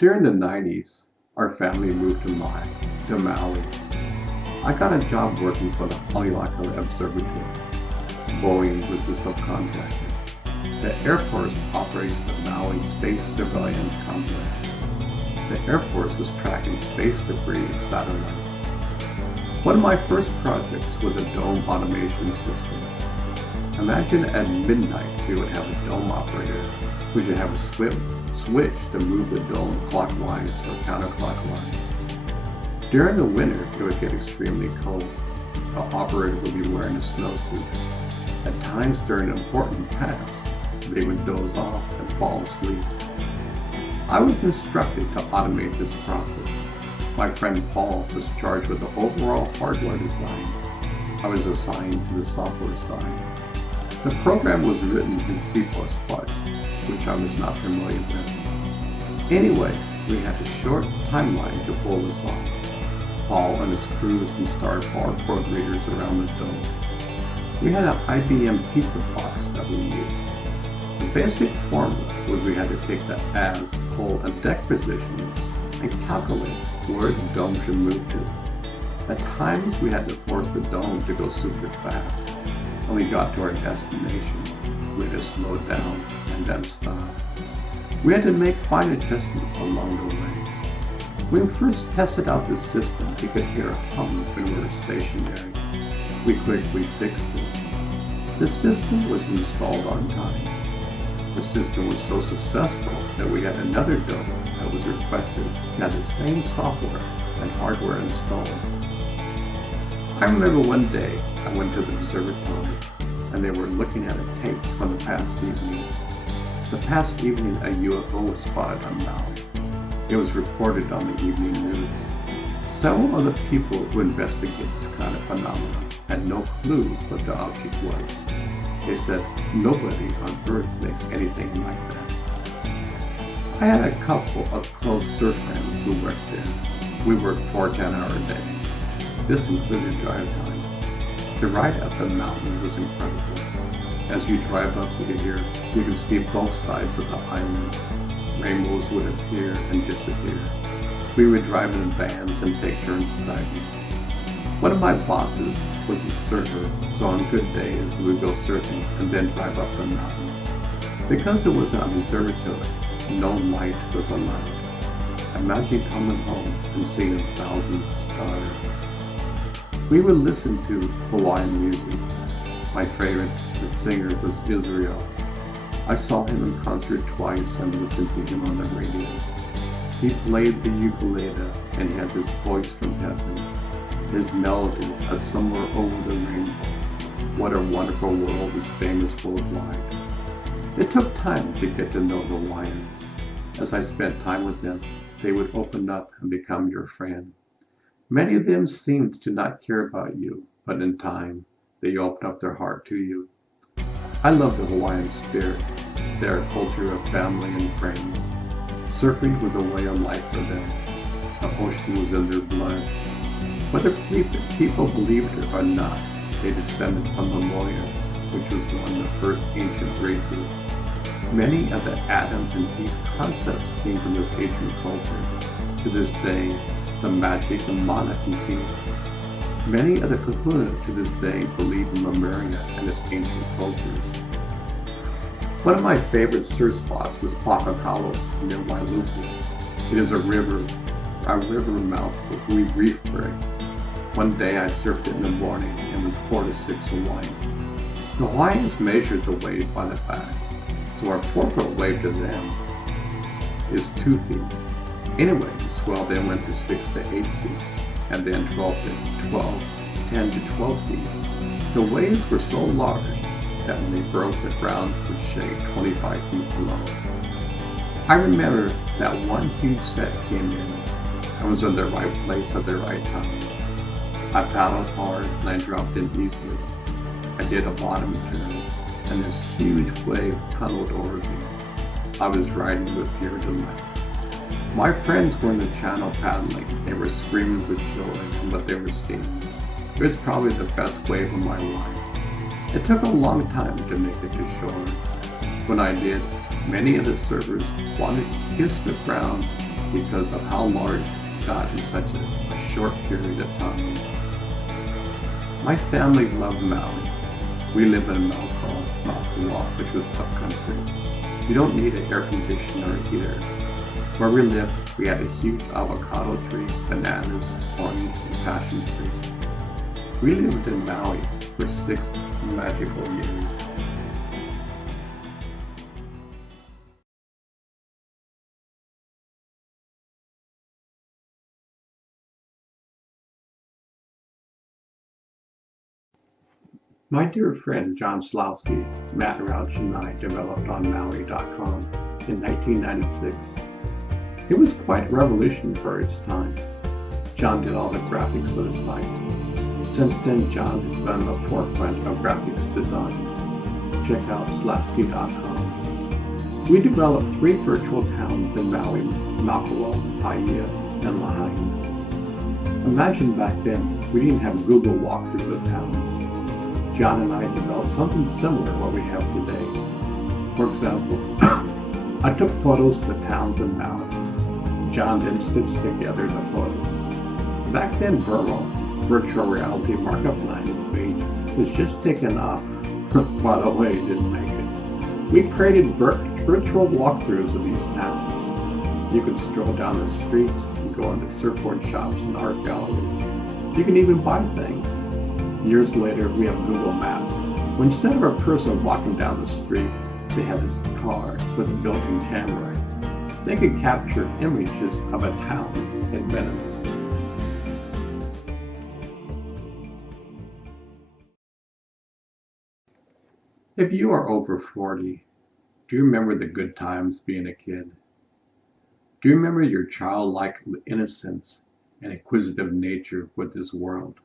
During the 90s, our family moved to Maui. I got a job working for the Haleakala Observatory. Boeing was the subcontractor. The Air Force operates the Maui Space Surveillance Complex. The Air Force was tracking space debris and satellites. One of my first projects was a dome automation system. Imagine at midnight we would have a dome operator who should have a switch to move the dome clockwise or counterclockwise. During the winter, it would get extremely cold. The operator would be wearing a snowsuit. At times during important tasks, they would doze off and fall asleep. I was instructed to automate this process. My friend Paul was charged with the overall hardware design. I was assigned to the software side. The program was written in C++, which I was not familiar with. Anyway, we had a short timeline to pull this off. Paul and his crew installed barcode readers around the dome. We had an IBM pizza box that we used. The basic formula was we had to take the as, pull, and deck positions and calculate where the dome should move to. At times, we had to force the dome to go super fast. When we got to our destination, we had to slow down and then stop. We had to make fine adjustments along the way. When we first tested out the system, we could hear a hum when we were stationary. We quickly fixed this. The system was installed on time. The system was so successful that we had another dome that was requested to have the same software and hardware installed. I remember one day I went to the observatory and they were looking at a tape from the past evening. The past evening a UFO was spotted on Maui. It was reported on the evening news. Several other people who investigate this kind of phenomenon had no clue what the object was. They said nobody on Earth makes anything like that. I had a couple of close surf friends who worked there. We worked 4 10-hour days. This included drive time. The ride up the mountain was incredible. As you drive up to here, you can see both sides of the island. Rainbows would appear and disappear. We would drive in vans and take turns driving. One of my bosses was a surfer, so on good days we would go surfing and then drive up the mountain. Because it was an observatory, no light was allowed. Imagine coming home and seeing thousands of stars. We would listen to Hawaiian music. My favorite singer was Israel. I saw him in concert twice and listened to him on the radio. He played the ukulele and he had this voice from heaven. His melody as somewhere over the rainbow. What a wonderful world is famous worldwide. It took time to get to know the Hawaiians. As I spent time with them, they would open up and become your friend. Many of them seemed to not care about you, but in time, they opened up their heart to you. I love the Hawaiian spirit, their culture of family and friends. Surfing was a way of life for them. The ocean was in their blood. Whether people believed it or not, they descended from the Moya, which was one of the first ancient races. Many of the atom and deep concepts came from this ancient culture. To this day, the magic of mana continues. Many of the kahuna to this day believe in Lemuria and its ancient cultures. One of my favorite surf spots was Pakakalo near Wailuku. It is a river mouth with reef break. One day I surfed it in the morning and it was 4 to 6 Hawaiian. The Hawaiians measured the wave by the back, so our 4-foot wave to them is 2 feet. Anyway, the swell then went to 6 to 8 feet, and then 10 to 12 feet. The waves were so large that when they broke, the ground would shake 25 feet below. I remember that one huge set came in. I was in the right place at the right time. I paddled hard and I dropped in easily. I did a bottom turn, and this huge wave tunneled over me. I was riding with pure delight. My friends were in the channel paddling. They were screaming with joy from what they were seeing. It was probably the best wave of my life. It took a long time to make it to shore. When I did, many of the surfers wanted to kiss the ground because of how large it got in such a short period of time. My family loved Maui. We live in Maui, which was tough country. You don't need an air conditioner or heater. Where we lived, we had a huge avocado tree, bananas, orange, and passion tree. We lived in Maui for 6 magical years. My dear friend John Slowski, Matt Rauch, and I developed on Maui.com in 1996. It was quite a revolution for its time. John did all the graphics for the site. Since then, John has been on the forefront of graphics design. Check out Slowski.com. We developed 3 virtual towns in Maui, Makua, Paia, and Lahaina. Imagine back then, we didn't have Google walkthrough the towns. John and I developed something similar to what we have today. For example, I took photos of the towns in Maui. John then stitched together the photos. Back then, Burmo, virtual reality markup language, was just taking off. By the way, it didn't make it. We created virtual walkthroughs of these towns. You could stroll down the streets and go into surfboard shops and art galleries. You can even buy things. Years later, we have Google Maps. When instead of a person walking down the street, they have this car with a built-in camera. They could capture images of a town in minutes. If you are over 40, do you remember the good times being a kid? Do you remember your childlike innocence and inquisitive nature with this world?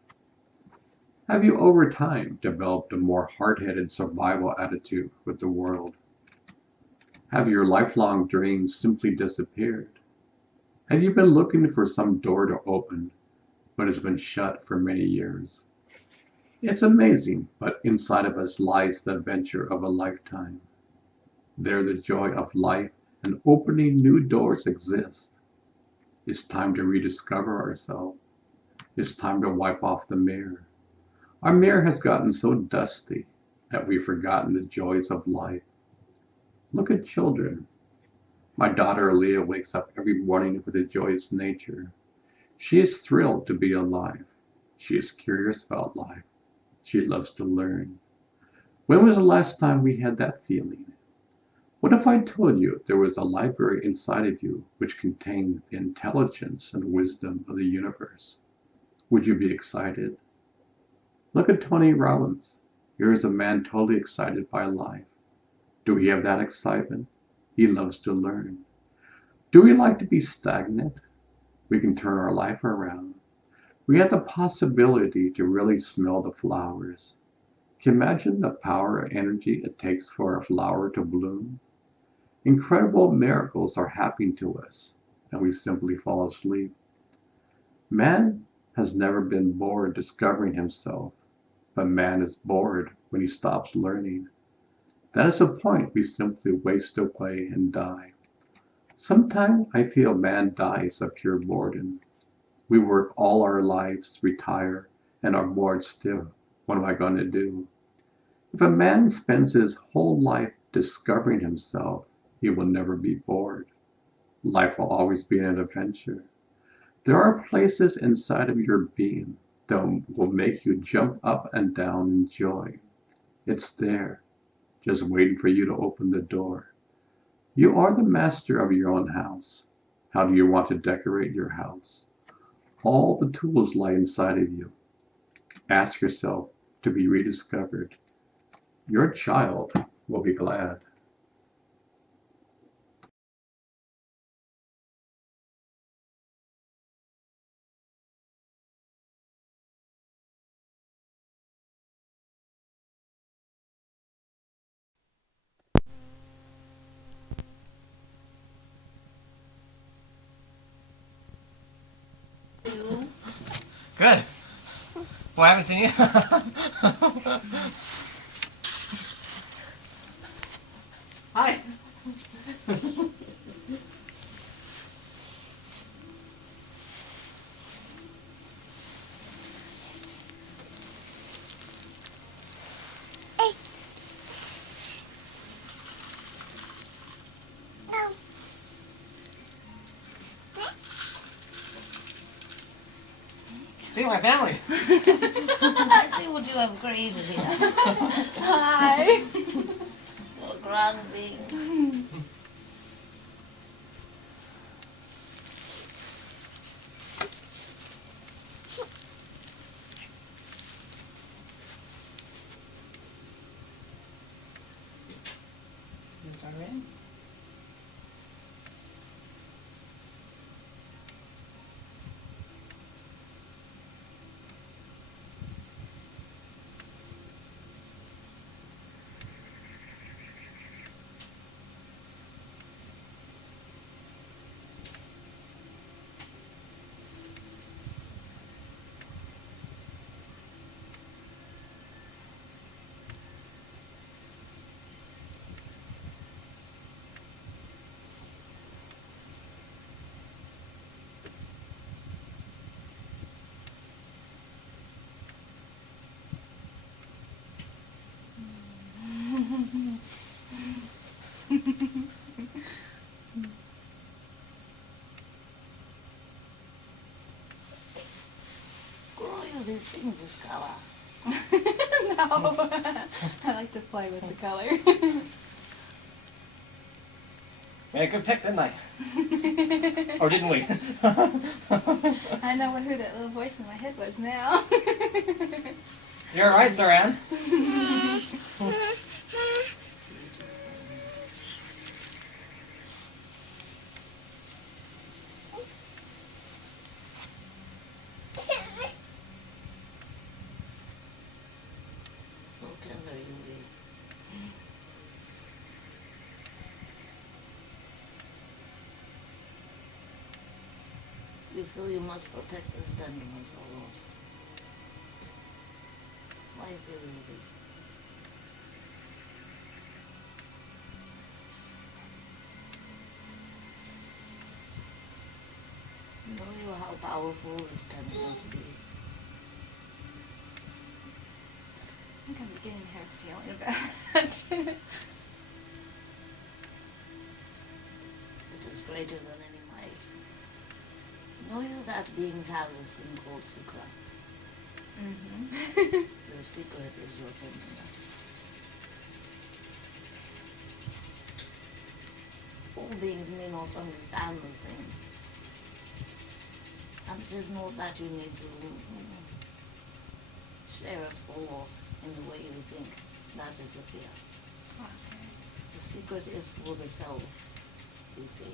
Have you over time developed a more hard-headed survival attitude with the world? Have your lifelong dreams simply disappeared? Have you been looking for some door to open, but it's been shut for many years? It's amazing, but inside of us lies the adventure of a lifetime. There the joy of life and opening new doors exist. It's time to rediscover ourselves. It's time to wipe off the mirror. Our mirror has gotten so dusty that we've forgotten the joys of life. Look at children. My daughter Aaliyah wakes up every morning with a joyous nature. She is thrilled to be alive. She is curious about life. She loves to learn. When was the last time we had that feeling? What if I told you there was a library inside of you which contained the intelligence and wisdom of the universe? Would you be excited? Look at Tony Robbins. Here is a man totally excited by life. Do we have that excitement? He loves to learn. Do we like to be stagnant? We can turn our life around. We have the possibility to really smell the flowers. Can you imagine the power and energy it takes for a flower to bloom? Incredible miracles are happening to us, and we simply fall asleep. Man has never been bored discovering himself, but man is bored when he stops learning. That is the point we simply waste away and die. Sometimes I feel man dies of pure boredom. We work all our lives, retire, and are bored still. What am I going to do? If a man spends his whole life discovering himself, he will never be bored. Life will always be an adventure. There are places inside of your being that will make you jump up and down in joy. It's there, just waiting for you to open the door. You are the master of your own house. How do you want to decorate your house? All the tools lie inside of you. Ask yourself to be rediscovered. Your child will be glad. Good. Boy, I haven't seen you. Hi. See my family. I see what you have created here. Hi. What a grand being. Is that right? Grow you these things this color. No. I like to play with the color. Made a good pick, didn't I? Or didn't we? I know who that little voice in my head was now. You're right, Saran. So tender you be. You feel you must protect this tenderness a lot. Why you feel you this? Know you how powerful this tenderness be. I think I'm beginning to have a feeling about it. It is greater than any might. Know you that beings have this thing called secret. Mm-hmm. Your secret is your tenderness. All beings may not understand this thing. And it is not that you need to share it all in the way you think. That is the fear. Okay. The secret is for the self, you see.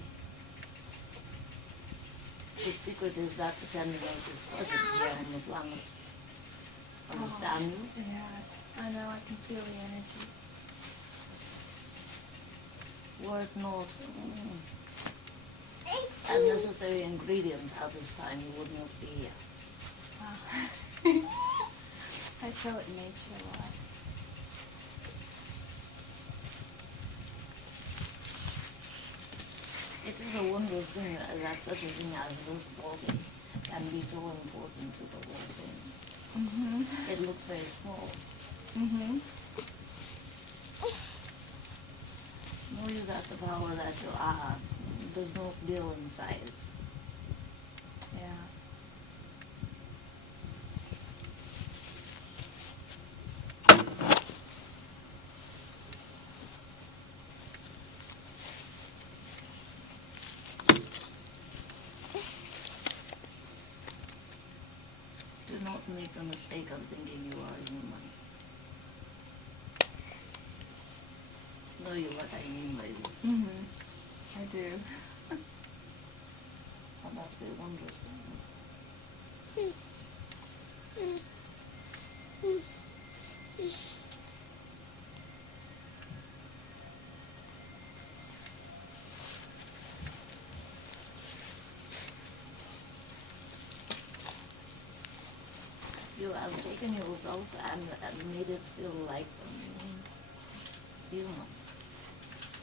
The secret is that the tenderness is present here on the planet. Understand you? Yes, I know. I can feel the energy. Were it not a necessary ingredient at this time, you would not be here. Wow. I feel it in nature a lot. It is a wondrous thing that such a thing as this body can be so important to the whole thing. Mm-hmm. It looks very small. Mm-hmm. Know you that the power that you are does not deal in size. Yeah. Do not make the mistake of thinking you are human. Know you what I mean by this. Mm-hmm. I do. That must be a wondrous thing. You have taken yourself and made it feel like human.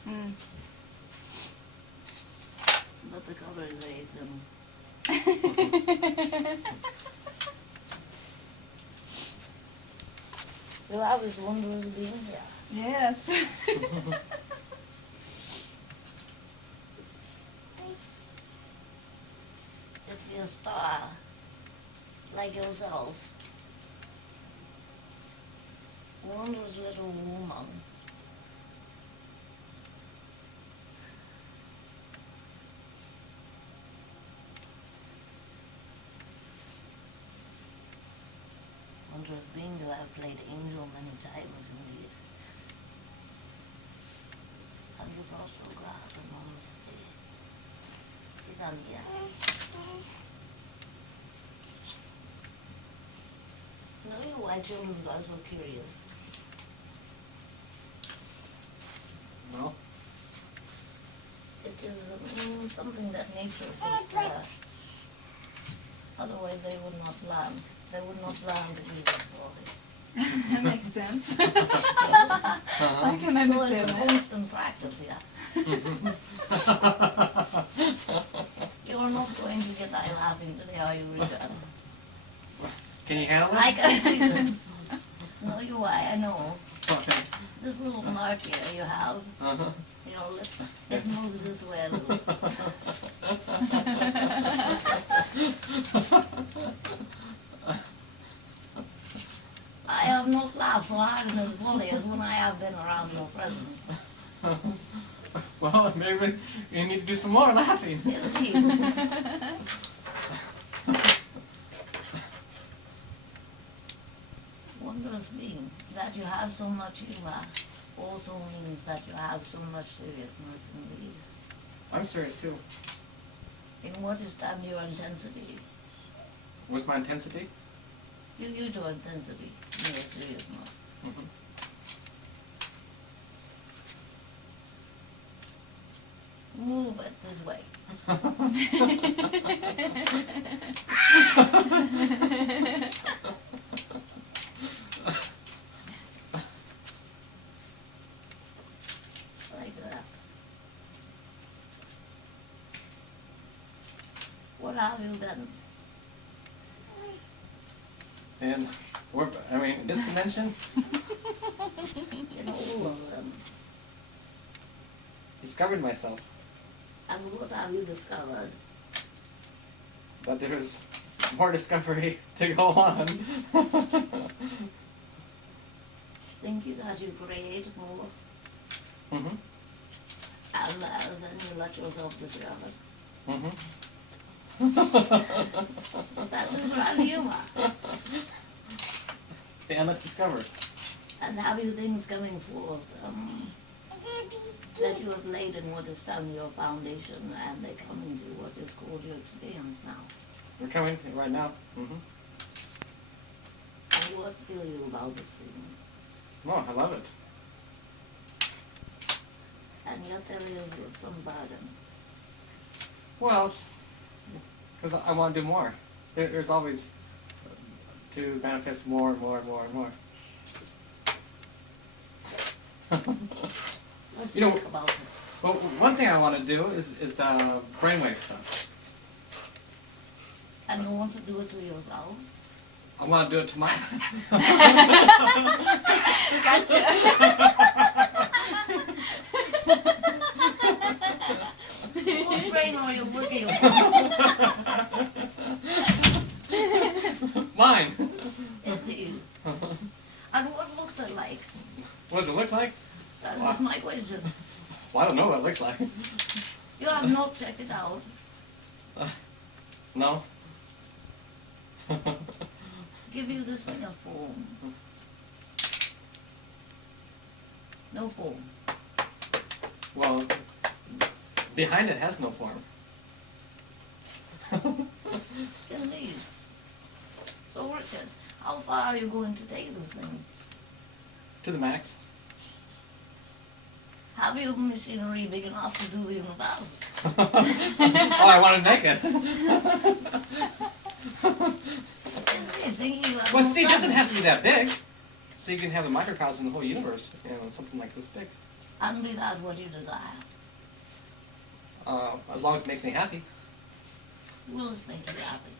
Mm. But the color is very thin. You have this wondrous being here. Yes. It be a star like yourself, wondrous little woman. Wondrous being, you have played angel many times indeed. And you've also got a honesty. Sit down here. Know you why children are so curious? No? It is something that nature puts there. Otherwise they would not learn. They would not learn to do this body. That makes sense. I can So it's understand a that. constant practice, yeah. You are not going to get eye laughing today, are you, Richard? Can you handle it? I can see this. Know you why, I know. Okay. This little mark here you have, Uh-huh. you know, it moves this way a little. I have not laughed so hard in this body as when I have been around your presence. Well, maybe you need to do some more laughing. Indeed. Wondrous being, that you have so much humor also means that you have so much seriousness indeed. I'm serious too. In what is done your intensity? What's my intensity? You use your intensity in your seriousness. Mm-hmm. Move it this way. Like that. What have you been? And we're, I mean, in this dimension, In all of them. discovered myself. And what have you discovered? But there's more discovery to go on. Think you that you create more, Mm-hmm. and then you let yourself discover? Mm-hmm. That's a grand humor. The endless discovered. And have you things coming forth that you have laid in what is done your foundation, and they come into what is called your experience now? We're coming right now. Mm-hmm. And what feel you about this thing? Oh, I love it. And yet there is some burden. Well, because I want to do more. There's always to manifest more and more and more and more. Let's You know- talk about this. Well, one thing I want to do is the brainwave stuff. And you want to do it to yourself? I want to do it to my... Gotcha. Whose brain are you working on? Mine! Indeed. And what looks it like? What does it look like? That is my question. Well, I don't know what it looks like. You have not checked it out. No? Give you this in a form. No form. Well, behind it has no form. Indeed. So Richard, how far are you going to take this thing? To the max. Have you machinery big enough to do the universe? Oh, I want to make it. Indeed, thinking you have Well, no see, it doesn't time. have to be that big. So you can have a microcosm of the whole universe, you know, something like this big. And be that what you desire. As long as it makes me happy, Will it make you happy?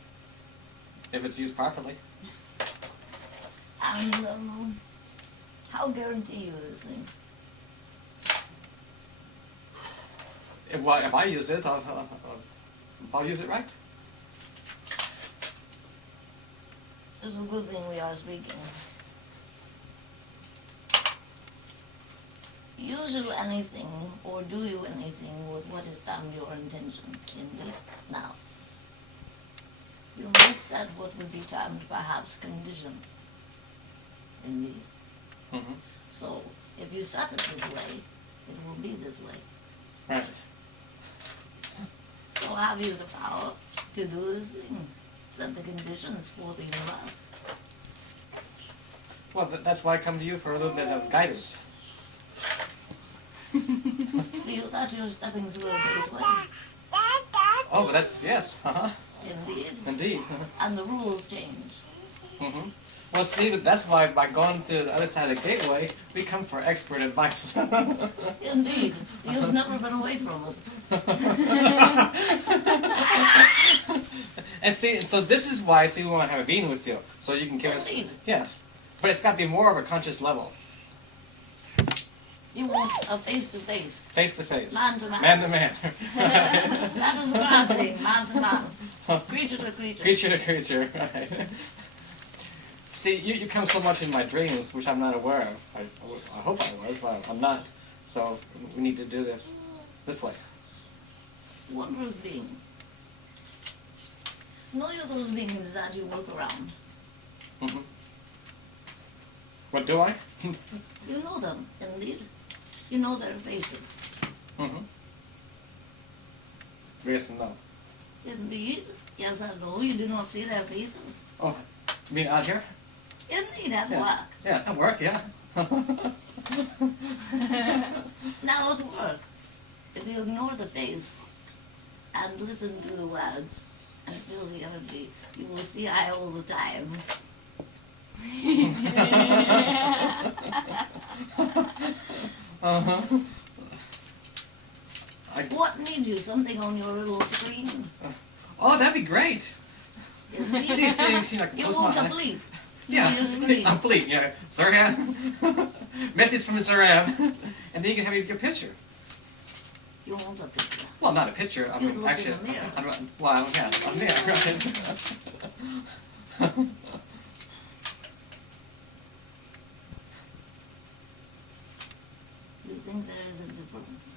if it's used properly. And how guarantee you this thing? If I use it, I'll use it right. It's a good thing we are speaking. Use you anything or do you anything with what is termed your intention indeed. Now, you must set what would be termed perhaps condition indeed. Mm-hmm. So if you set it this way, it will be this way. Right. So have you the power to do this thing? Set the conditions for the universe. Well, that's why I come to you for a little bit of guidance. See that you're stepping through a gateway. Oh, but that's, yes, Indeed. indeed. And the rules change. Mm-hmm. Well, see, but that's why by going to the other side of the gateway, we come for expert advice. Indeed. You've never been away from it. And see, so this is why, see, we want to have a being with you, so you can give us, Indeed. yes, but it's got to be more of a conscious level, You want a face-to-face, face to face, man to man. man to man, That is what I'm saying, man to man. Creature to creature. creature to creature. Right. See, you come so much in my dreams, which I'm not aware of. I hope I was, but I'm not. So we need to do this way. Wondrous being. Know you those beings that you work around. Mm-hmm. What do I? You know them, indeed. You know their faces. Mm-hmm. Yes and no. Indeed. Yes, I know. You do not see their faces. Oh, you mean out here? Indeed, at Yeah. work. Yeah, at work, yeah. Now at work, if you ignore the face and listen to the words and feel the energy, you will see I all the time. Uh-huh. What need you? Something on your little screen? Oh, that'd be great. See, I can You close want my a eye. bleep. Yeah, On your screen. I'm bleep, yeah. Surab. Message from Surab. And then you can have your picture. You want a picture. Well, not a picture. I You mean, look in actually, the mirror. well, yeah, a mirror, right? You think there is a difference?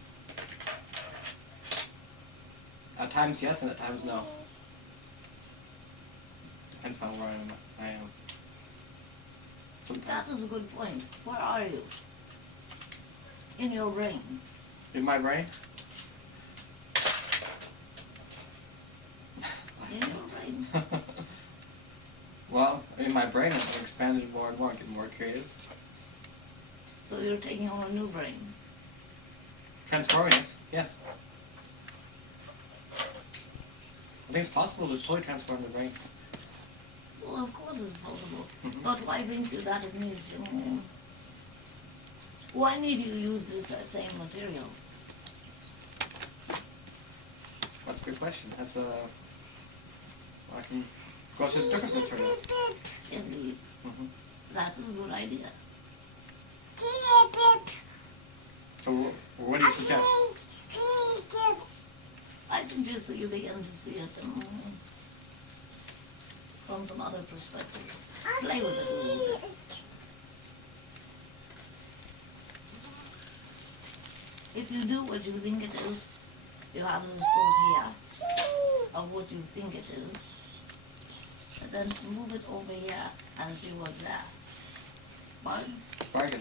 At times yes, and at times no. Depends on where I am. Sometimes. That is a good point. Where are you? In your brain. In my brain? In your brain. Well, in my brain it's expanded more and more, getting more creative. So you're taking on a new brain. Transforming it, yes. I think it's possible to totally transform the brain. Well, of course it's possible. Mhm. But why think you that it needs why need you use this same material? That's a good question. That's I can go to a different material. Indeed. Mhm. That is a good idea. So what do you suggest? I suggest that you begin to see it from some other perspectives. Play with it a little bit. If you do what you think it is, you have this thought here of what you think it is, and then move it over here and see what's there. Fine? Bargain.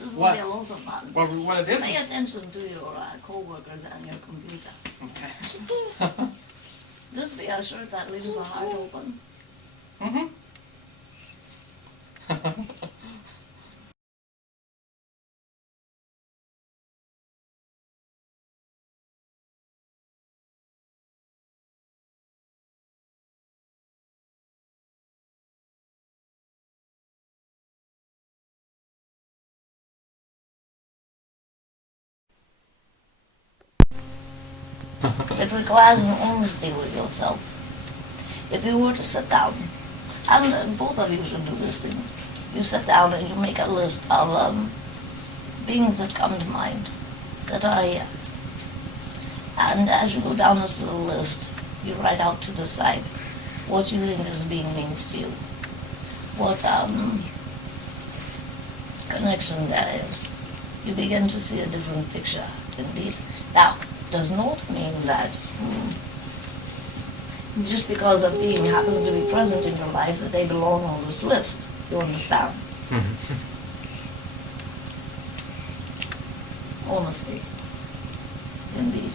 This will What? be a lot of fun. Well, what it is? Pay attention to your co-workers and your computer. Okay. Just be assured that leaves the heart open. Mm-hmm. It requires an honesty with yourself. If you were to sit down, and both of you should do this thing, you sit down and you make a list of beings that come to mind that are here. And as you go down this little list, you write out to the side what you think this being means to you, what connection that is. You begin to see a different picture, indeed. Now, does not mean that just because a being happens to be present in your life that they belong on this list. You understand? Honesty. Indeed.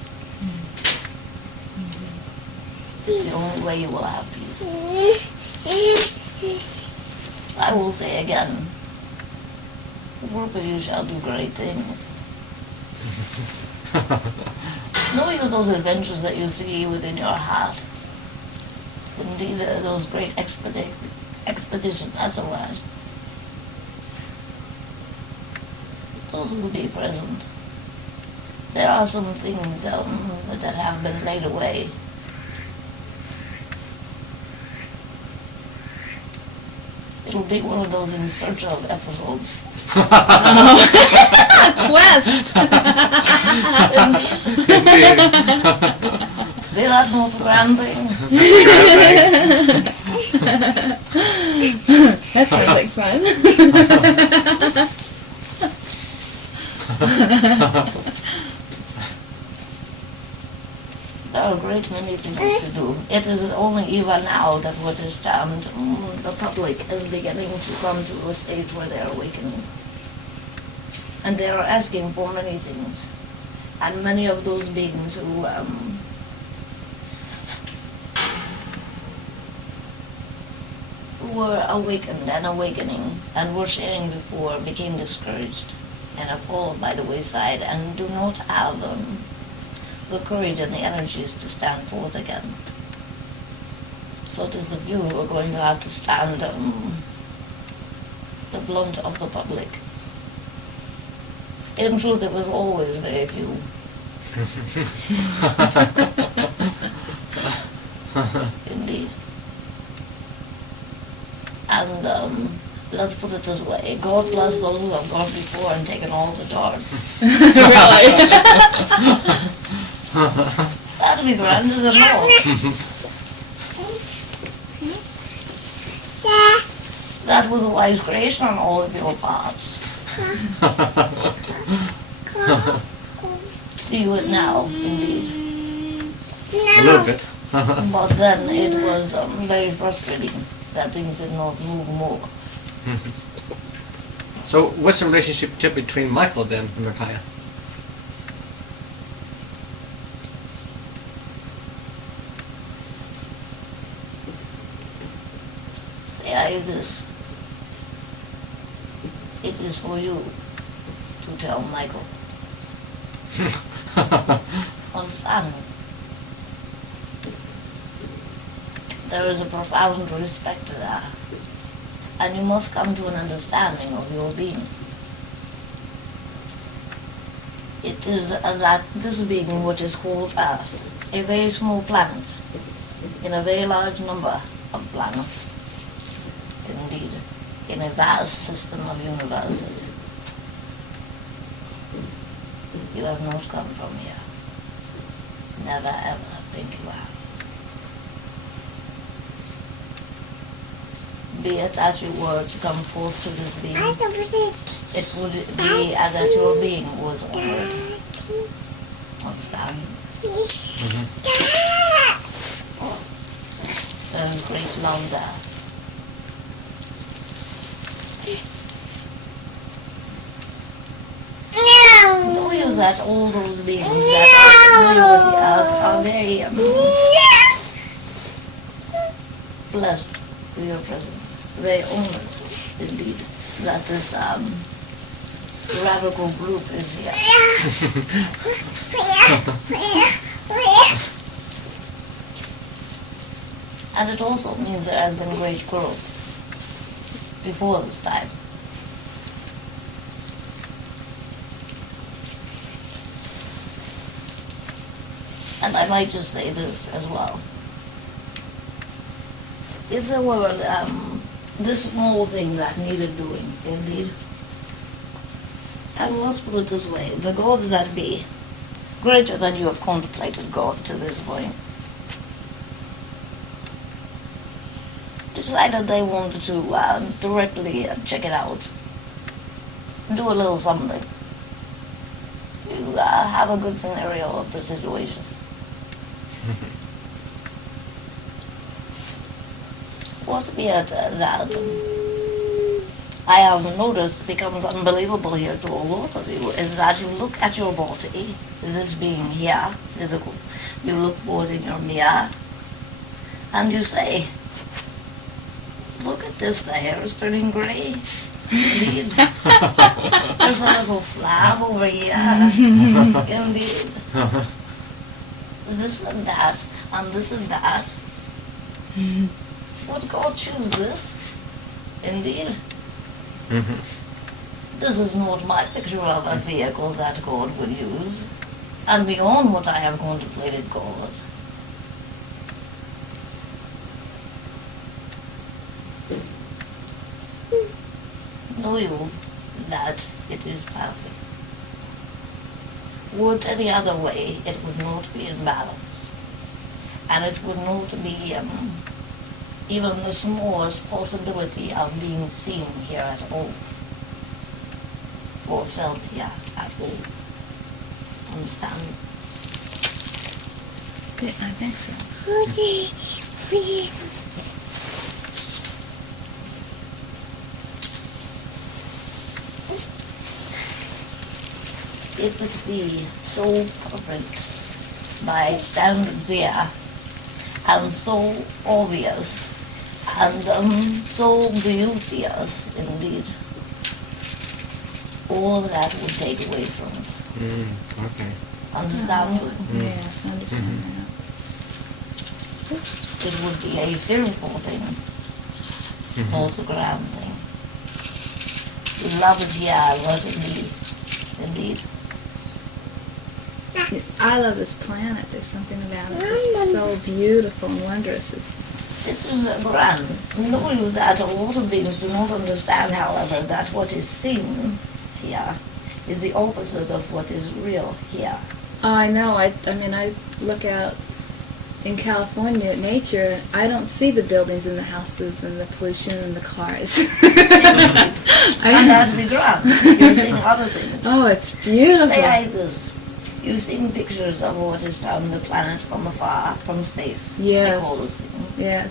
It's the only way you will have peace. I will say again, work with you shall do great things. Knowing those adventures that you see within your heart, indeed those great expeditions, that's a word, those will be present. There are some things that have been laid away. It'll be one of those in search of episodes. Quest! Be that more for grand thing. That sounds like fun. There are a great many things to do. It is only even now that what is termed the public is beginning to come to a stage where they are awakening. And they are asking for many things. And many of those beings who were awakened and awakening and were sharing before became discouraged and have fallen by the wayside and do not have the courage and the energies to stand forth again. So it is the few who are going to have to stand the blunt of the public. In truth, it was always very few. Indeed. And let's put it this way, God bless those who have gone before and taken all the darts. Really? That'd be grand, is it not? That was a wise creation on all of your parts. See you it now, indeed. A little bit. But then it was very frustrating that things did not move more. So what's the relationship between Michael then and Micaiah? Say I this. It is for you to tell Michael. Understand? There is a profound respect there, and you must come to an understanding of your being. It is that this being, what is called Earth, a very small planet, in a very large number of planets, indeed, in a vast system of universes. You have not come from here. Never ever think you have. Be it that you were to come forth to this being, it would be as that your being was honored. Understand? There is great love there. Know you that all those beings that are familiar with the earth are very blessed with your presence. Very honored, indeed, that this radical group is here. And it also means there has been great growth before this time. And I might just say this as well. If there were this small thing that needed doing, indeed, and let's put it this way, the gods that be, greater than you have contemplated God to this point, decided they wanted to directly check it out. Do a little something. You have a good scenario of the situation. What weird that I have noticed becomes unbelievable here to a lot of you is that you look at your body, this being here, physical. You look forward in your mirror and you say, look at this, the hair is turning grey. Indeed. There's a little flab over here. Indeed. This and that, and this and that. Would God choose this? Indeed. This is not my picture of a vehicle that God would use. And beyond what I have contemplated God. Know you that it is perfect. Were it any other way, it would not be in balance. And it would not be even the smallest possibility of being seen here at all. Or felt here at all. Understand? I think so. It would be so perfect by standards here, and so obvious, and so beauteous indeed. All of that would take away from it. Okay. Understand you? Yes, I understand that. It would be a fearful thing, not a grand thing. You love it here, let it be. Indeed. I love this planet. There's something about it. It's just so beautiful and wondrous. It is grand. Know you that a lot of beings do not understand, however, that what is seen here is the opposite of what is real here. Oh, I know. I mean, I look out in California at nature, and I don't see the buildings and the houses and the pollution and the cars. And that's the grand. You're seeing other things. Oh, it's beautiful. Say like this. You've seen pictures of what is on the planet from afar, from space. Yes. They call this thing. Yes.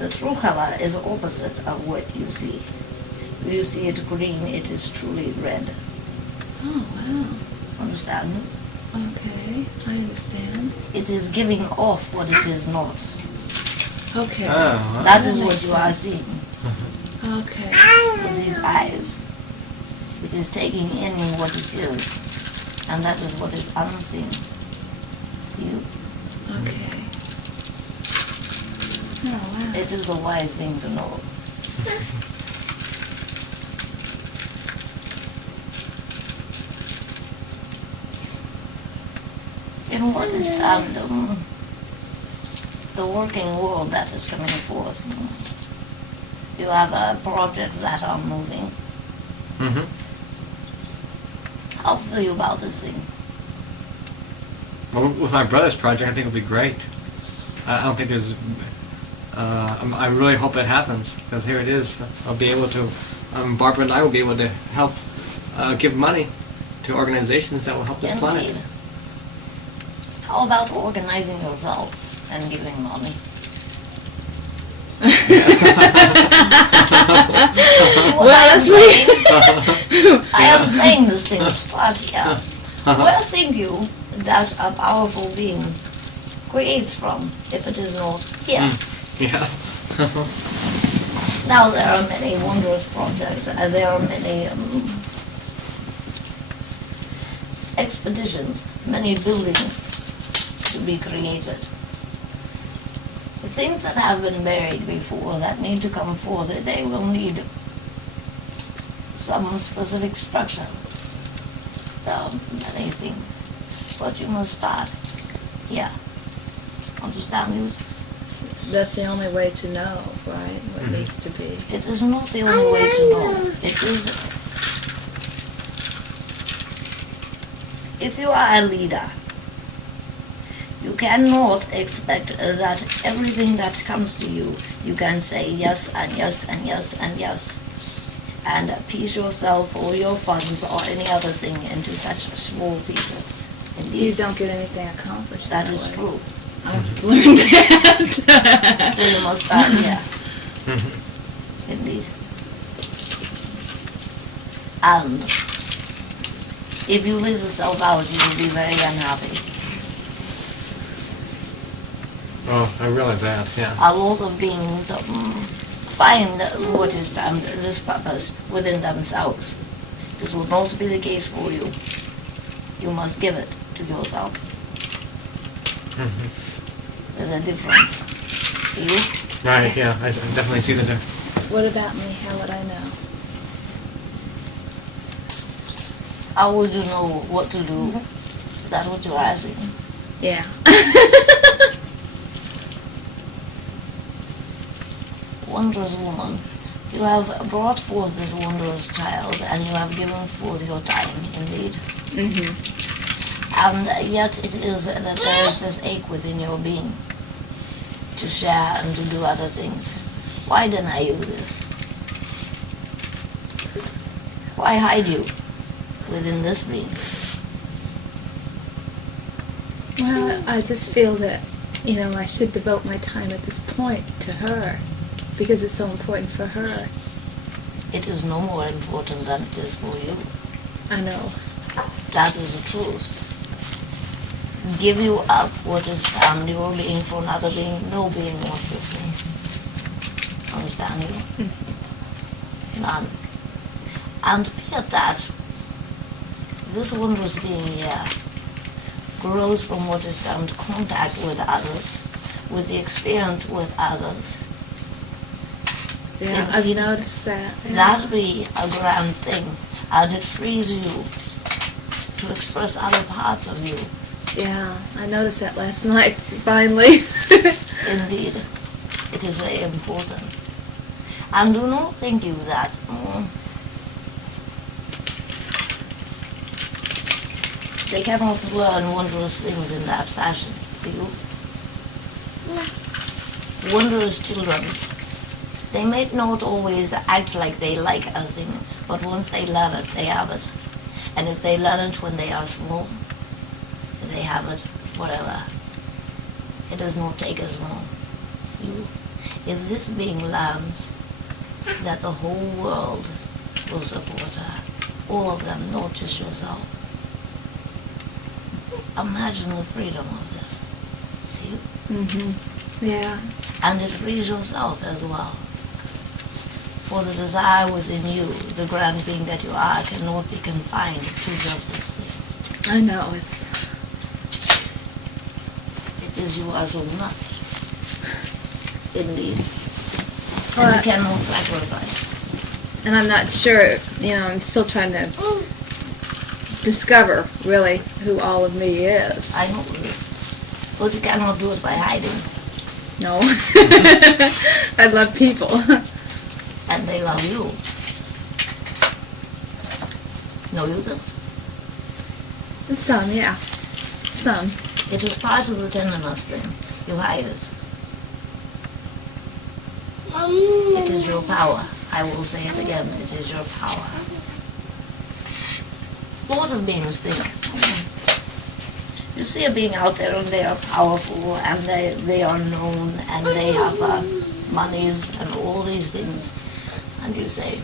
The true color is opposite of what you see. If you see it green, it is truly red. Oh, wow. Understand? Okay, I understand. It is giving off what it is not. Okay. Oh, That is makes what you are sense. seeing Okay. with these eyes. It is taking in what it is, and that is what is unseen. See you? Okay. Oh, wow. It is a wise thing to know. In what is the working world that is coming forth, you have projects that are moving. How feel you about this thing? Well, with my brother's project, I think it'll be great. I don't think there's. I really hope it happens, because here it is. I'll be able to. Barbara and I will be able to help give money to organizations that will help this planet. Indeed. How about organizing yourselves and giving money? See what Well, I am that's saying? I am saying this thing start here. Where think you that a powerful being creates from if it is not here? Yeah. Now there are many wondrous projects and there are many expeditions, many buildings to be created. The things that have been buried before that need to come forth, they will need some specific structures. There are many things, but you must start here. Understand you? That's the only way to know, right, what needs to be. It is not the only way to know. It is, if you are a leader, You cannot expect that everything that comes to you, you can say yes and yes and yes and yes, and piece yourself or your funds or any other thing into such small pieces. You Indeed, don't get anything accomplished. that is way. true. I've learned that. So you must start here. Indeed. And if you leave yourself out, you will be very unhappy. Oh, I realize that, yeah. A lot of beings find what is this purpose within themselves. This will not be the case for you. You must give it to yourself. There's a difference. See? Right, yeah, I definitely see the difference. What about me? How would I know? How would you know what to do? Is that what you're asking? Yeah. Wondrous woman, you have brought forth this wondrous child, and you have given forth your time, indeed. And yet it is that there is this ache within your being to share and to do other things. Why deny you this? Why hide you within this being? Well, I just feel that, I should devote my time at this point to her because it's so important for her. It is no more important than it is for you. I know. That is the truth. Give you up what is your being for another being. No being wants this thing. Understand you? None. And be at that, this wondrous being here grows from what is termed contact with others, with the experience with others. Yeah, I've noticed that. Yeah. That be a grand thing, and it frees you to express other parts of you. Yeah, I noticed that last night, finally. Indeed, it is very important. And do not think you that they cannot learn wondrous things in that fashion, see you? Wondrous children, they may not always act like they like a thing, but once they learn it, they have it. And if they learn it when they are small, they have it forever. It does not take as long. See, if this being learns that the whole world will support her, all of them, not just yourself, imagine the freedom of this. See? Yeah. And it frees yourself as well. For the desire within you, the grand being that you are, cannot be confined to just this thing. I know, It is you as a much. Indeed. And you cannot sacrifice. and I'm not sure, I'm still trying to discover, really, who all of me is. I know this. But you cannot do it by hiding. No. I love people. And they love you. No, you don't. Some, yeah. Some. It is part of the tenderness thing. You hide it. It is your power. I will say it again. It is your power. What of beings think? You see a being out there and they are powerful and they are known and they have monies and all these things. And you say,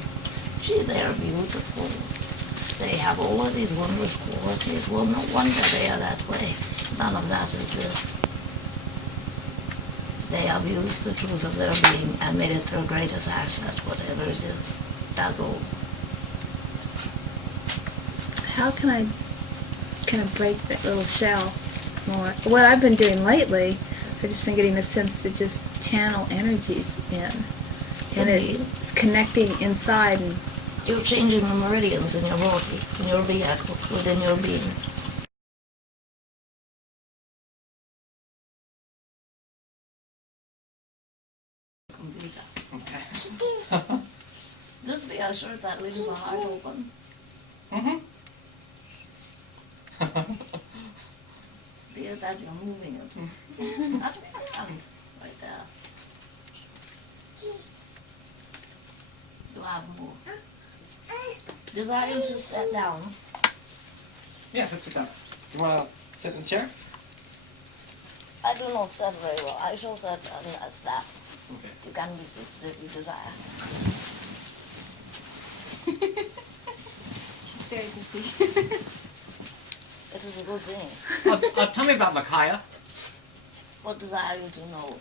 gee, they are beautiful. They have all of these wondrous qualities. Well, no wonder they are that way. None of that is it. They have used the truth of their being and made it their greatest asset, whatever it is. That's all. How can I kind of break that little shell more? What I've been doing lately, I've just been getting a sense to just channel energies in. And it's connecting inside. And You're changing the meridians in your body, in your vehicle, within your being. Computer. Okay. Just be assured that leaves the heart open. Be that you're moving it. That's right there. Do I have more? Desire to sit down. Yeah, let's sit down. You want to sit in a chair? I do not sit very well. I shall sit on a staff. Okay. You can be seated if you desire. She's very busy. It is a good thing. Tell me about Micaiah. What desire you to know?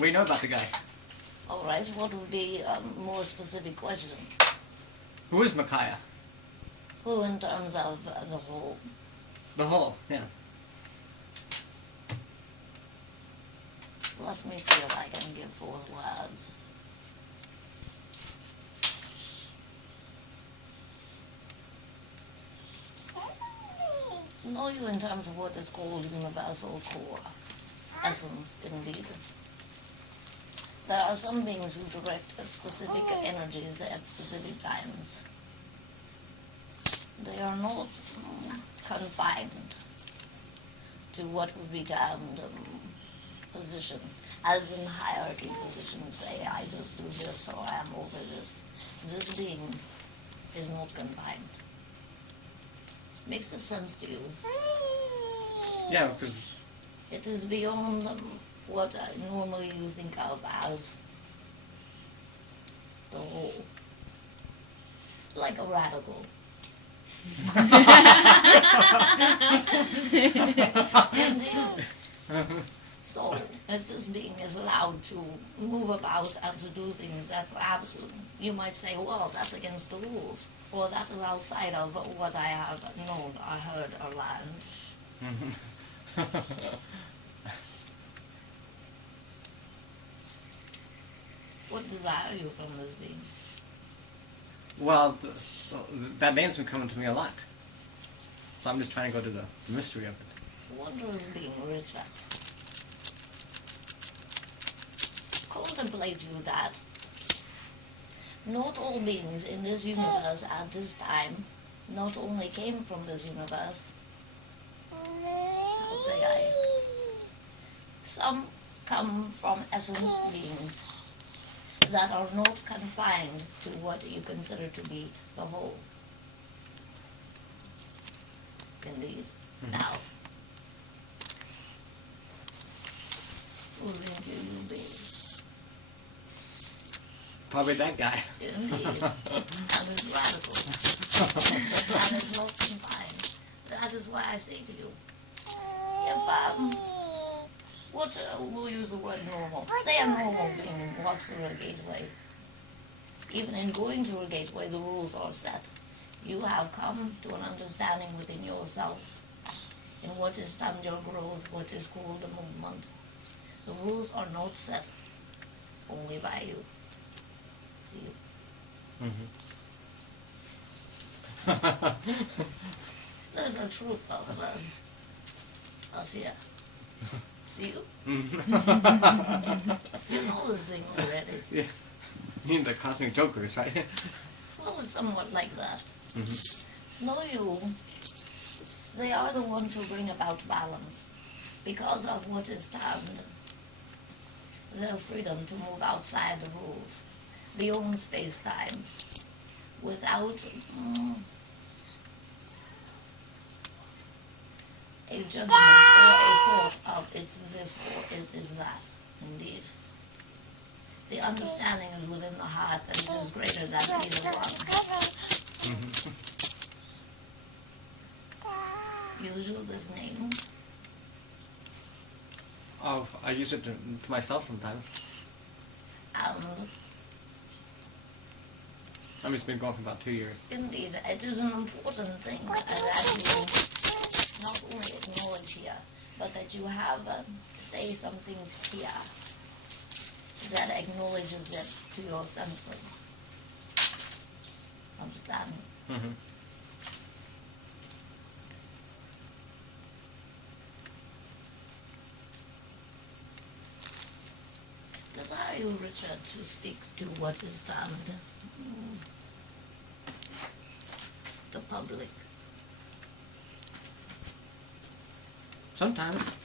We know about the guy. All right. What would be a more specific question? Who is Micaiah? Who in terms of the whole? The whole, yeah. Let me see if I can give forth words. Know you in terms of what is called universal core, essence indeed. There are some beings who direct specific energies at specific times. They are not confined to what would be termed position, as in hierarchy positions, say I just do this or I am over this. This being is not confined. Makes sense to you? Yeah, because It is beyond what normally you think of as the whole. Like a radical. Indeed. So, if this being is allowed to move about and to do things that perhaps you might say, well, that's against the rules, or that is outside of what I have known, or heard, or learned. What desire you from this being? well, that name's been coming to me a lot. So I'm just trying to go to the mystery of it. Wondrous being, Richard. Contemplate you that not all beings in this universe at this time not only came from this universe, how say I, some come from essence beings that are not confined to what you consider to be the whole. Indeed. Now, who think you will be? Probably that guy. Indeed. And it's radical. And it's not confined. That is why I say to you, if we'll use the word normal. Say a normal being walks through a gateway. Even in going through a gateway, the rules are set. You have come to an understanding within yourself in what is termed your growth, what is called the movement. The rules are not set only by you. See you. There's a truth of us here. See you? You know this thing already. Yeah. You mean the cosmic jokers, right? Well, it's somewhat like that. Know you, they are the ones who bring about balance because of what is termed their freedom to move outside the rules, beyond space-time, without a judgment or a thought of it's this or it is that. Indeed. The understanding is within the heart that it is greater than either one. Use you this name. Oh, I use it to myself sometimes. I've just been going for about 2 years. Indeed, it is an important thing that you not only acknowledge here, but that you have, say some things here that acknowledges it to your senses. Understand? Desire you, Richard, to speak to what is termed the public. Sometimes.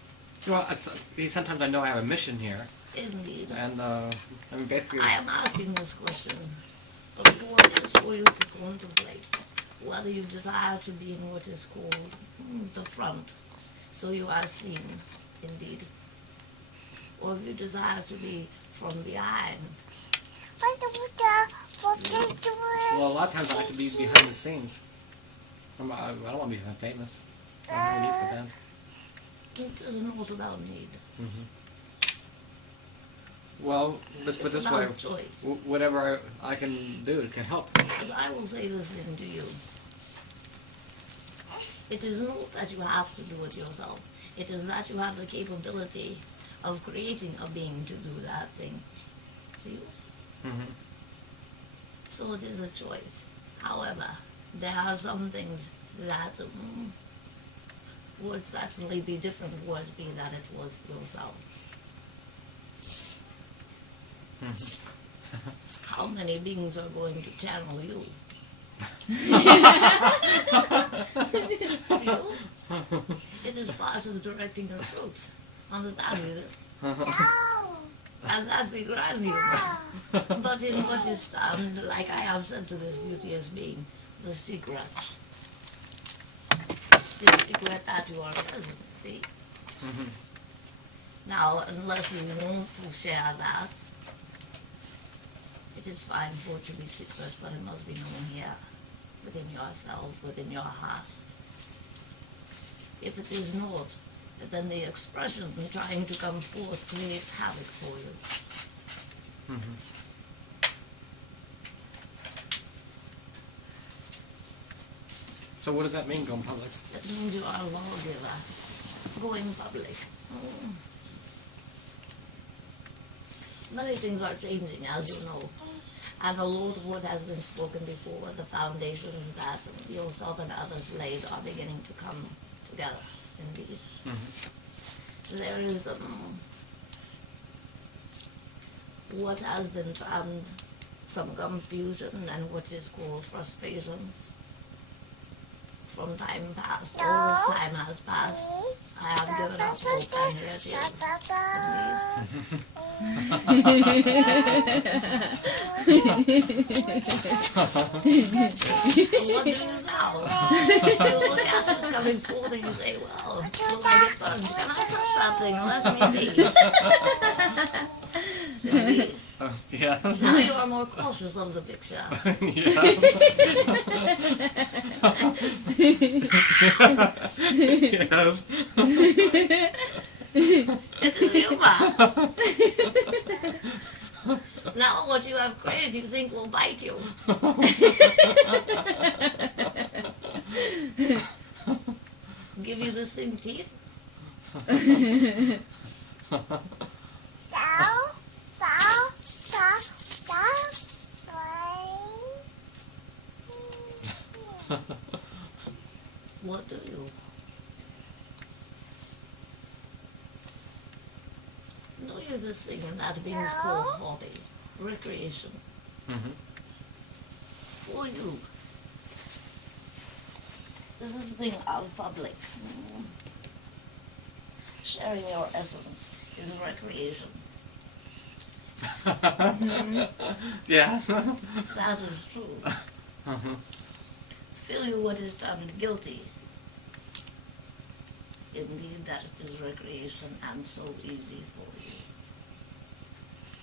Well, sometimes I know I have a mission here, Indeed. and I mean basically. I am asking this question. The point is for you to contemplate whether you desire to be in what is called the front, so you are seen, indeed, or if you desire to be from behind. Well, a lot of times I like to be behind the scenes. I don't want to be famous. I don't have a need for that. It is not about need. Well, let's put it It's this way. about choice. Whatever I can do can help. Because I will say this thing to you. It is not that you have to do it yourself. It is that you have the capability of creating a being to do that thing. See? So it is a choice. However, there are some things that would certainly be different would it be that it was yourself. How many beings are going to channel you? See? It is part of directing your troops. Understand me this? And that be grand, but in what is termed, like I have said to this beauteous being, the secret. The secret that you are present, see? Now, unless you want to share that, it is fine for it to be secret, but it must be known here, within yourself, within your heart. If it is not, then the expression trying to come forth creates havoc for you. So what does that mean, going public? It means you are a lawgiver, going public. Many things are changing, as you know. And a lot of what has been spoken before, the foundations that yourself and others laid are beginning to come together, indeed. There is what has been termed some confusion and what is called frustrations. From time past, all this time has passed. I have given up hope and here it is. So what do you now? You look at what's coming forth and you say, well, look like it burns. Can I touch that thing? Let me see. Indeed. Yeah. Now you are more cautious of the picture. Yes. It is humor. Now what you have created you think will bite you. Give you this thing teeth? What do you? Know you this thing and that being is called hobby, recreation. For you, this thing out public, sharing your essence is recreation. Yes. That is true. Feel you what is termed guilty. Indeed, that it is recreation and so easy for you.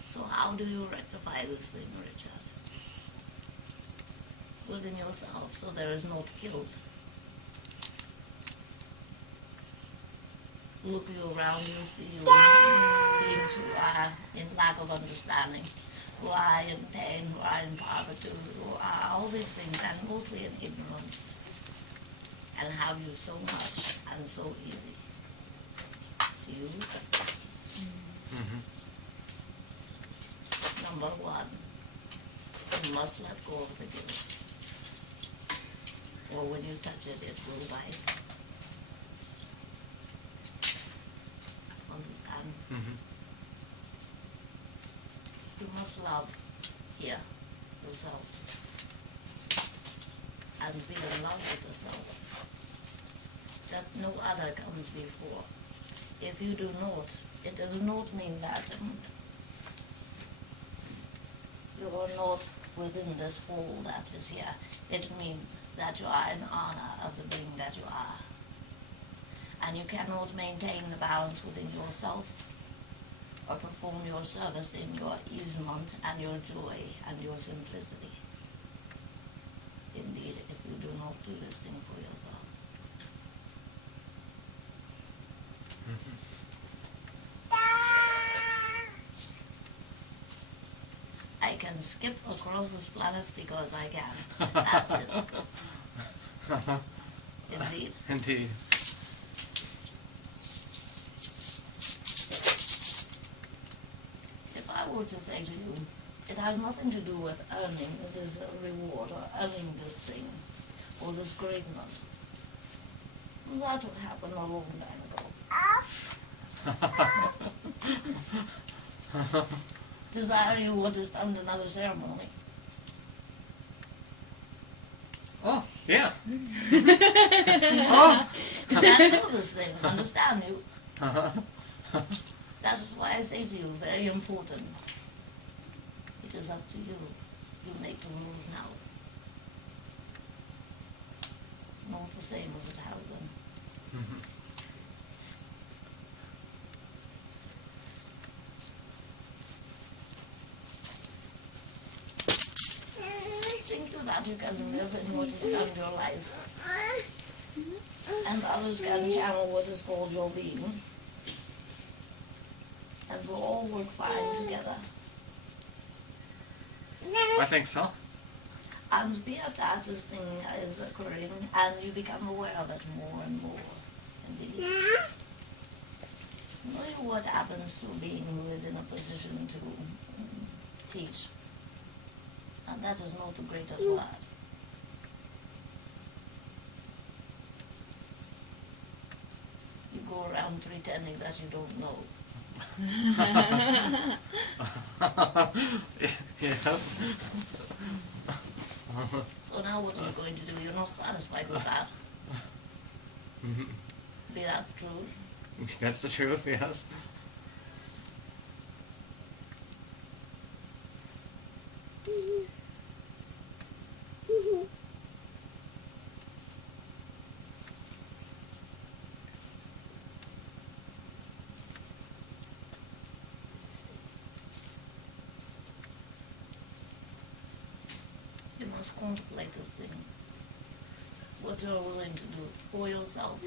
So how do you rectify this thing, Richard? Within yourself, so there is not guilt. Look you around, you see you beings who are in lack of understanding, who are in pain, who are in poverty, who are all these things, and mostly in ignorance, and have you so much and so easy. See you? Number one, you must let go of the guilt. Or when you touch it, it will bite. Understand? You must love here, yourself, and be in love with yourself. that no other comes before. If you do not, it does not mean that you are not within this whole that is here. It means that you are in honor of the being that you are. And you cannot maintain the balance within yourself or perform your service in your easement and your joy and your simplicity. Indeed, if you do not do this thing for yourself. I can skip across this planet because I can. That's it. Indeed. Indeed. If I were to say to you, it has nothing to do with earning this reward or earning this thing or this greatness. That would happen a long time ago. Desire you would just under another ceremony. Oh, yeah. Oh! Can't do this thing, understand you. That is why I say to you, very important. It is up to you. You make the rules now. Not the same as it has been. Think you that you can live in what is called your life, and others can channel what is called your being, and we'll all work fine together. I think so. And be it that this thing is occurring, and you become aware of it more and more. Indeed. Know you what happens to a being who is in a position to teach. And that is not the greatest word. You go around pretending that you don't know. Yes. So now what are you going to do? You're not satisfied with that. Be that the truth? That's the truth, yes. You must contemplate this thing. What you're willing to do for yourself,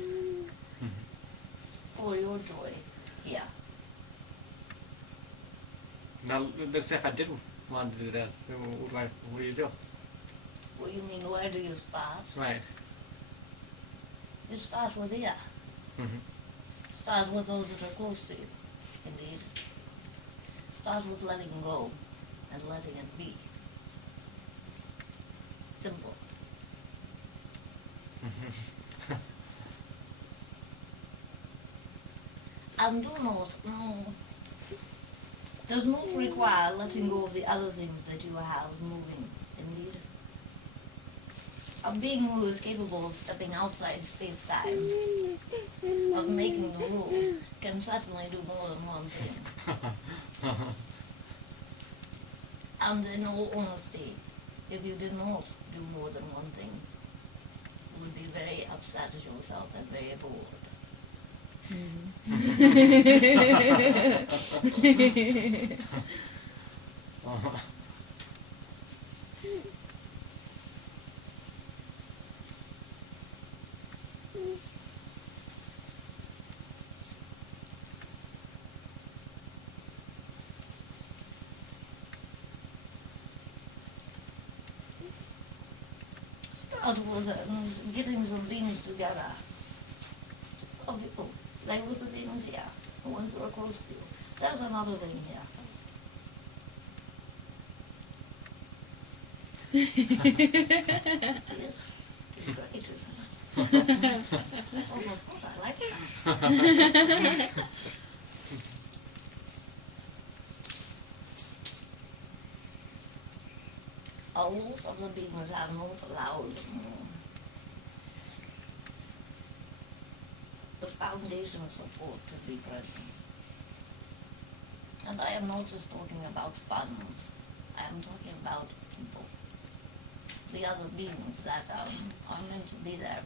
for your joy. Yeah. Now, let's say if I didn't want to do that, what do you do? What you mean, where do you start? Right. You start with here. Start with those that are close to you. Indeed. Start with letting go and letting it be. Simple. And do not, does not require letting go of the other things that you have moving, indeed. A being who is capable of stepping outside space-time, of making the rules, can certainly do more than one thing. And in all honesty, if you did not do more than one thing, you would be very upset at yourself and very bored. Start with getting some beings together. Just of you, like with the beings here, the ones who are close to you. There's another thing here. See it? It's great, isn't it? Oh, of course, I like that. A lot of the beings have not allowed but foundation support to be present. And I am not just talking about funds, I am talking about people, the other beings that are meant to be there.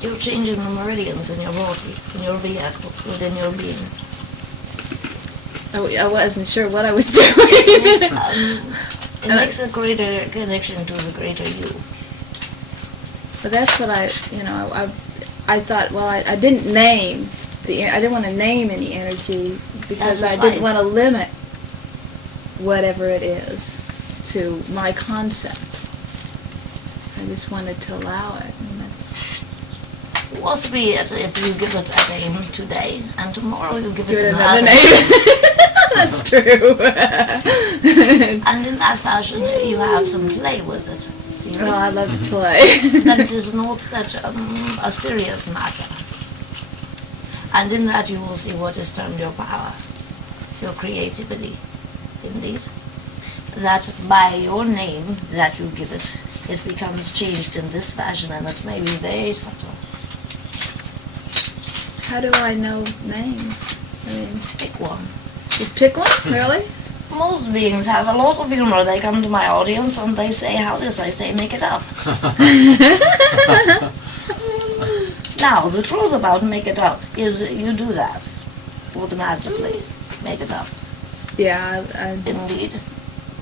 You're changing the meridians in your body, in your vehicle, within your being. I wasn't sure what I was doing. It makes a greater connection to the greater you. But that's what I thought, well, I didn't name I didn't want to name any energy because I didn't want to limit whatever it is to my concept. I just wanted to allow it. And that's What would be it if you give it a name today, and tomorrow you give it another name. That's true. And in that fashion, you have some play with it. See? Oh, I love to play. That it is not such a serious matter. And in that you will see what is termed your power, your creativity, indeed. That by your name that you give it, it becomes changed in this fashion, and it may be very subtle. How do I know names? I mean, Pick one. just pick one? Really? Most beings have a lot of humor. They come to my audience and they say, how this? I say, make it up. Now, the truth about make it up is you do that automatically. Make it up. Yeah, Indeed.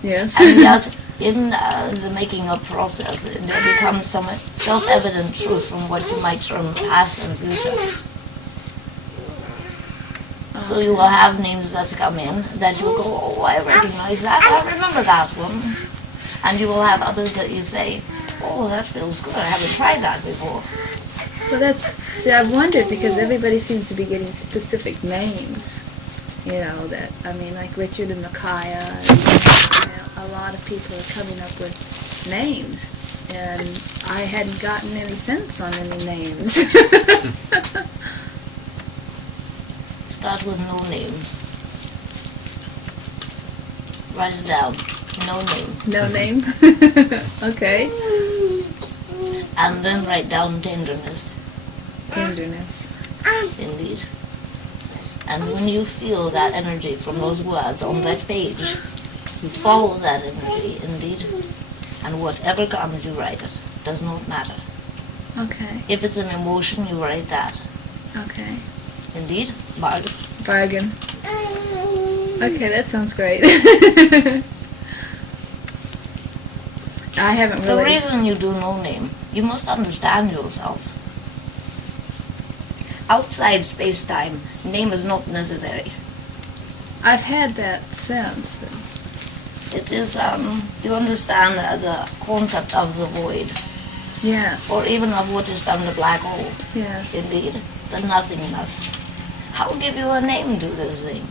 yes. And yet, in the making up process, there becomes some self-evident truth from what you might term past and future. So you will have names that come in that you go, oh, I recognize that, I remember that one. And you will have others that you say, oh, that feels good, I haven't tried that before. Well, see, I wondered because everybody seems to be getting specific names. You know, like Richard and Micaiah, and, a lot of people are coming up with names. And I hadn't gotten any sense on any names. Start with no name. Write it down. No name. No name? Okay. And then write down tenderness. Tenderness. Indeed. And when you feel that energy from those words on that page, you follow that energy, indeed. And whatever comes, you write it. Does not matter. Okay. If it's an emotion, you write that. Okay. Indeed. Bargain. Bargain. Okay, that sounds great. I haven't The really... reason you do no name, you must understand yourself. Outside space-time, name is not necessary. I've had that sense. It is, you understand the concept of the void, Yes. or even of what is termed a black hole. Yes. Indeed, the nothingness. How give you a name to this thing?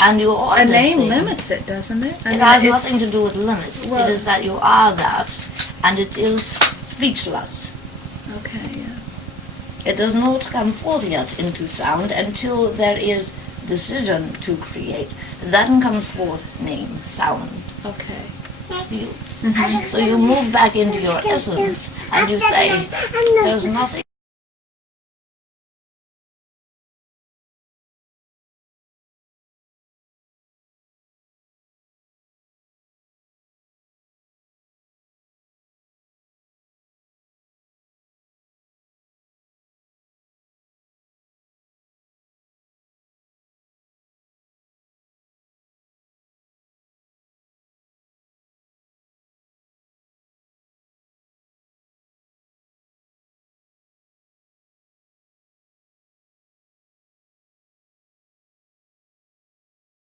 And you are A this name thing. limits it, doesn't it? It has nothing to do with limit. Well- It is that you are that, and it is speechless. Okay, yeah. It does not come forth yet into sound until there is decision to create. Then comes forth name, sound. Okay. You. So you move back into your essence, and you say, there's nothing